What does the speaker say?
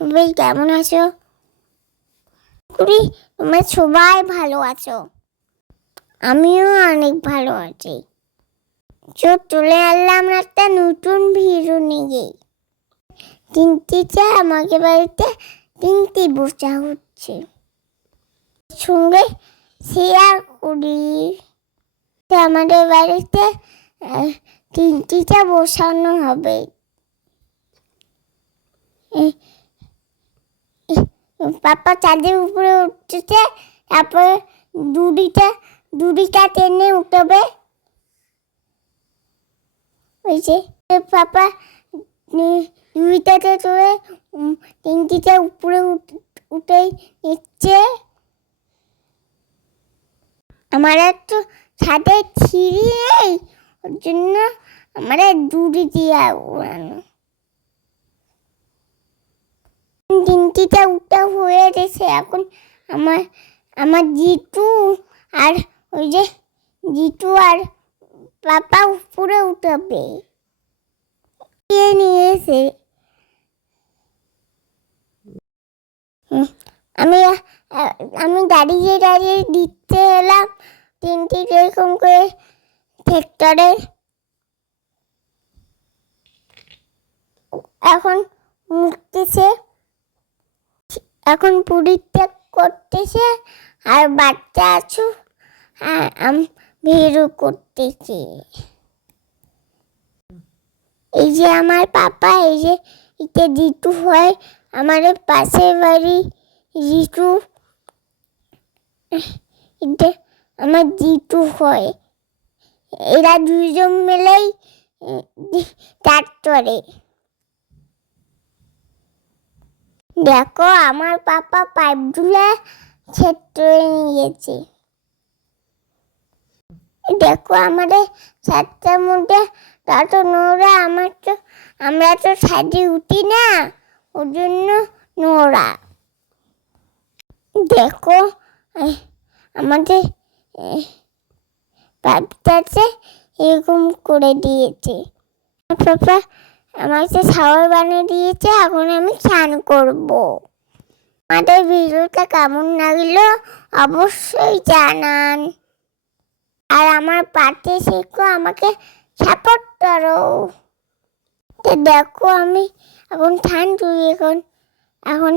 সবাই কেমন আছো? তোমরা সবাই ভালো আছো। আমিও অনেক ভালো আছি। চোখ চলে আসলাম একটা নতুন ভিডিও নিয়ে। তিনটিতে আমাকে বাড়িতে তিনটি বসা হচ্ছে। সঙ্গে শেয়ার করি আমাদের বাড়িতে আহ, তিনটিতে বসানো হবে। পাপা চাঁদের উপরে উঠতেছে তারপর দুদিটা দুদিটা টেনে উঠবে। ওই যে পাপা উম, দুইটাতে চড়ে উম, তিনটিতে উপরে উঠে নিচ্ছে। আমার তো ছাদে ছিঁড়ি নেই ওর জন্য আমার দূরে দিয়ে উড়ানো তিনটিটা উঠা হয়ে গেছে। এখন আমার আমার জিটু আর ওই যে জিটু আর পাপা উপরে উঠবে। নিয়েছে। আমি আমি দাঁড়িয়ে দাঁড়িয়ে দিতে এলাম। তিনটি এরকম করে ট্রেক্টরে এখন মুড়তেছে। এখন পরিত্যাগ করতেছে আর বাচ্চা আছো আর আম বেরো করতেছে। এই যে আমার পাপা, এই যে এটা জিটু হয়, আমার পাশের বাড়ি এটা আমার জিটু হয়। এরা দুইজন মিলেই ট্রাক্টরে দেখো, আমার পাপা পাইপগুলা ক্ষেত্রে নিয়েছে। দেখো, আমাদের ছাদটার মধ্যে তত নোংরা, আমার তো, আমরা তো ছাদে উঠি না ওর জন্য নোংরা। দেখো আমাদের পাইপটাতে এরকম করে দিয়েছে। পাপা আমাকে শাওয়ার বানিয়ে দিয়েছে এখন আমি স্নান করব। আমাদের ভিডিওটা কেমন লাগল? অবশ্যই জানান। আর আমার পাতে শিখো আমাকে সাপোর্ট করো। দেখো আমি এখন ঠান্ডু এখন এখন